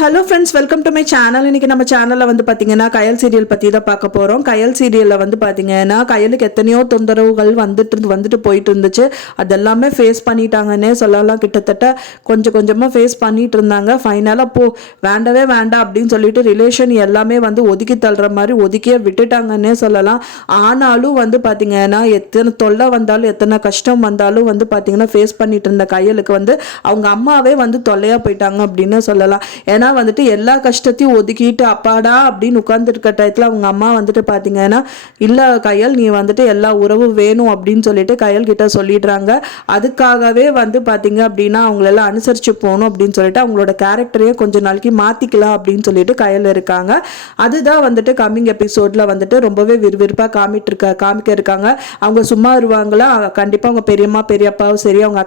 Hello friends, welcome to my channel. இன்னைக்கு நம்ம சேனலில் வந்து பார்த்தீங்கன்னா கயல் சீரியல் பற்றி தான் பார்க்க போகிறோம். கயல் சீரியலில் வந்து பார்த்தீங்கன்னா கயலுக்கு எத்தனையோ தொந்தரவுகள் வந்துட்டு போயிட்டு இருந்துச்சு. அதெல்லாமே ஃபேஸ் பண்ணிட்டாங்கன்னே சொல்லலாம். கிட்டத்தட்ட கொஞ்சமாக ஃபேஸ் பண்ணிட்டு இருந்தாங்க. ஃபைனலாக வேண்டவே வேண்டாம் அப்படின்னு சொல்லிட்டு ரிலேஷன் எல்லாமே வந்து ஒதுக்கி தள்ளுற மாதிரி ஒதுக்கியே விட்டுட்டாங்கன்னே சொல்லலாம். ஆனாலும் வந்து பார்த்தீங்கன்னா எத்தனை தொல்லை வந்தாலும் எத்தனை கஷ்டம் வந்தாலும் வந்து பார்த்தீங்கன்னா ஃபேஸ் பண்ணிட்டு இருந்த கயலுக்கு வந்து அவங்க அம்மாவே வந்து தொல்லையாக போயிட்டாங்க அப்படின்னு சொல்லலாம். ஏன்னா வந்துட்டு எல்லா கஷ்டத்தையும் ஒதுக்கிட்டு அப்பாடா அப்படின்னு உட்கார்ந்துருக்க டயத்தில் அவங்க அம்மா வந்துட்டு பார்த்தீங்கன்னா இல்லை கயல், நீ வந்துட்டு எல்லா உறவும் வேணும் அப்படின்னு சொல்லிட்டு கயல் கிட்ட சொல்லிடுறாங்க. அதுக்காகவே வந்து பார்த்தீங்க அப்படின்னா அவங்களெல்லாம் அனுசரித்து போகணும் அப்படின்னு சொல்லிட்டு அவங்களோட கேரக்டரையே கொஞ்ச நாளைக்கு மாற்றிக்கலாம் அப்படின்னு சொல்லிட்டு கயல் இருக்காங்க. அதுதான் வந்துட்டு கம்மிங் எபிசோடில் வந்துட்டு ரொம்பவே விறுவிறுப்பாக காமிக்க இருக்காங்க. அவங்க சும்மா வருவாங்களா? கண்டிப்பாக அவங்க பெரியம்மா பெரியப்பாவும் சரி, அவங்க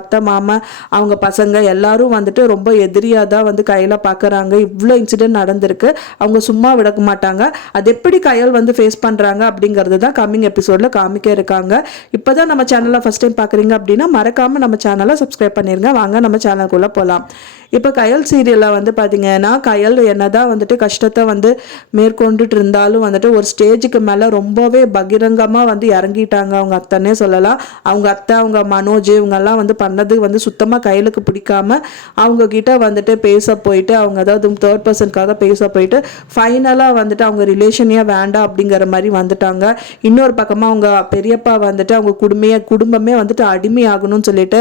அத்தை மாமா அவங்க பசங்க எல்லாரும் வந்துட்டு ரொம்ப எதிரியாக தான் வந்து கையில் பார்க்குறாங்க. இவ்வளோ இன்சிடென்ட் நடந்திருக்கு. அவங்க சும்மா விட மாட்டாங்க. அது எப்படி கயல் வந்து ஃபேஸ் பண்ணுறாங்க அப்படிங்கிறது தான் கம்மிங் எபிசோடில் காமிக்க இருக்காங்க. இப்போ தான் நம்ம சேனலை ஃபஸ்ட் டைம் பார்க்குறீங்க அப்படின்னா மறக்காமல் நம்ம சேனலை சப்ஸ்கிரைப் பண்ணிடுங்க. வாங்க நம்ம சேனலுக்குள்ளே போகலாம். இப்போ கயல் சீரியலில் வந்து பார்த்தீங்கன்னா கயல் என்னதான் வந்துட்டு கஷ்டத்தை வந்து மேற்கொண்டுட்டு இருந்தாலும் வந்துட்டு ஒரு ஸ்டேஜுக்கு மேலே ரொம்பவே பகிரங்கமாக வந்து இறங்கிட்டாங்க. அவங்க அத்தனே சொல்லலாம். அவங்க அத்தை, அவங்க மனோஜ் இவங்கெல்லாம் வந்து பண்ணது வந்து சுத்தமாக கயலுக்கு பிடிக்காம அவங்க கிட்ட வந்துட்டு பேச போயிட்டு அவங்க அதாவது தேர்ட் பர்சனுக்காக பேச போயிட்டு ஃபைனலாக வந்துட்டு அவங்க ரிலேஷனே வேண்டாம் அப்படிங்கிற மாதிரி வந்துட்டாங்க. இன்னொரு பக்கமாக அவங்க பெரியப்பா வந்துட்டு அவங்க குடும்பமே வந்துட்டு அடிமையாகணும்னு சொல்லிட்டு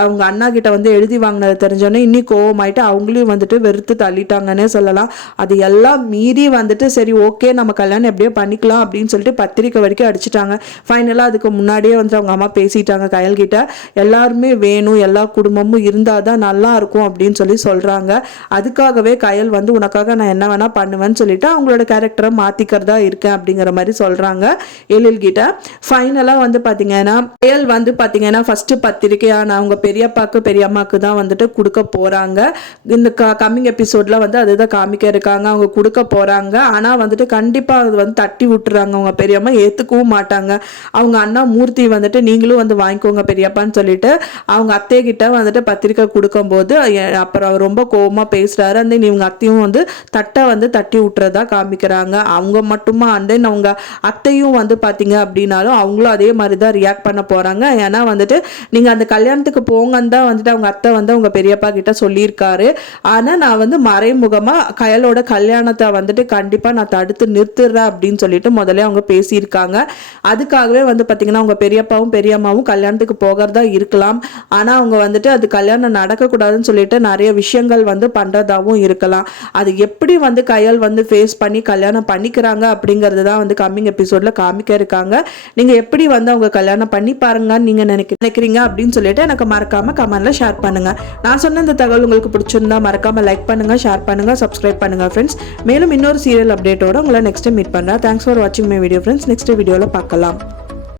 அவங்க அண்ணா கிட்ட வந்து எழுதி வாங்கினது தெரிஞ்சோன்னே இன்னும் கோவமாயிட்டு அவங்களையும் வந்துட்டு வெறுத்து தள்ளிட்டாங்கன்னே சொல்லலாம். அது எல்லாம் மீறி வந்துட்டு சரி ஓகே நம்ம கல்யாணம் எப்படியோ பண்ணிக்கலாம் அப்படின்னு சொல்லிட்டு பத்திரிக்கை வரைக்கும் அடிச்சிட்டாங்க. ஃபைனலாக அதுக்கு முன்னாடியே வந்து அவங்க அம்மா பேசிட்டாங்க கயல்கிட்ட. எல்லாருமே வேணும், எல்லா குடும்பமும் இருந்தால் தான் நல்லா இருக்கும் அப்படின்னு சொல்கிறாங்க. அதுக்காகவே கயல் வந்து உனக்காக நான் என்ன வேணா பண்ணுவேன்னு சொல்லிட்டு அவங்களோட கேரக்டரை மாத்திக்கிறதா இருக்கேன் அப்படிங்கிற மாதிரி சொல்றாங்க எழில் கிட்ட. ஃபைனலா வந்து பாத்தீங்கன்னா கயல் வந்து பாத்தீங்கன்னா ஃபர்ஸ்ட் பத்திரிக்கையான அவங்க பெரியப்பாக்கு பெரியம்மாக்கு தான் வந்துட்டு கொடுக்க போறாங்க. இந்த கம்மிங் எபிசோட்ல வந்து அதுதான் காமிக்க இருக்காங்க. அவங்க கொடுக்க போறாங்க. ஆனா வந்துட்டு கண்டிப்பா அது வந்து தட்டி விட்டுறாங்க. அவங்க பெரியம்மா ஏத்துக்கவும் மாட்டாங்க. அவங்க அண்ணா மூர்த்தி வந்துட்டு நீங்களும் வந்து வாங்கிக்கோங்க பெரியப்பான்னு சொல்லிட்டு அவங்க அத்தை கிட்ட வந்துட்டு பத்திரிக்கை கொடுக்கும் போது அப்புறம் ரொம்ப கோவமா பேசுறாரு. அந்த இவங்க அத்தையும் வந்து தட்டை வந்து தட்டி விட்டுறதா காமிக்கிறாங்க. அவங்க மட்டுமா அண்ட் அவங்க அத்தையும் வந்து பாத்தீங்க அப்படின்னாலும் அவங்களும் அதே மாதிரி தான் ரியாக்ட் பண்ண போறாங்க. ஏன்னா வந்துட்டு நீங்க அந்த கல்யாணத்துக்கு போங்கன்னு தான் வந்துட்டு அவங்க அத்தை வந்து அவங்க பெரியப்பா கிட்ட சொல்லியிருக்காரு. ஆனா நான் வந்து மறைமுகமா கயலோட கல்யாணத்தை வந்துட்டு கண்டிப்பா நான் தடுத்து நிறுத்துறேன் அப்படின்னு சொல்லிட்டு முதல்ல அவங்க பேசியிருக்காங்க. அதுக்காகவே வந்து பாத்தீங்கன்னா அவங்க பெரியப்பாவும் பெரியம்மாவும் கல்யாணத்துக்கு போகிறதா இருக்கலாம். ஆனா அவங்க வந்துட்டு அது கல்யாணம் நடக்கக்கூடாதுன்னு சொல்லிட்டு நிறைய விஷயங்கள் வந்து பண்றதாவும் இருக்கலாம். அது எப்படி வந்து கயல் வந்து ஃபேஸ் பண்ணி கல்யாணம் பண்ணிக்கிறாங்க அப்படிங்கிறது தான் வந்து கம்மிங் எபிசோட்ல காமிக்க இருக்காங்க. நீங்க எப்படி வந்து அவங்க கல்யாணம் பண்ணி பாருங்கன்னு நீங்க நினைக்கிறீங்க அப்படின்னு சொல்லிட்டு எனக்கு மறக்காம கமெண்ட்ல ஷேர் பண்ணுங்க. நான் சொன்ன இந்த தகவல் உங்களுக்கு பிடிச்சிருந்தா மறக்காம லைக் பண்ணுங்க, ஷேர் பண்ணுங்க, சப்ஸ்கிரைப் பண்ணுங்க ஃப்ரெண்ட்ஸ். மேலும் இன்னொரு சீரியல் அப்டேட்டோட உங்களை நெக்ஸ்ட் மீட் பண்றேன். தேங்க்ஸ் ஃபார் வாட்சிங் மை வீடியோ ஃப்ரெண்ட்ஸ். நெக்ஸ்ட் வீடியோல பார்க்கலாம்.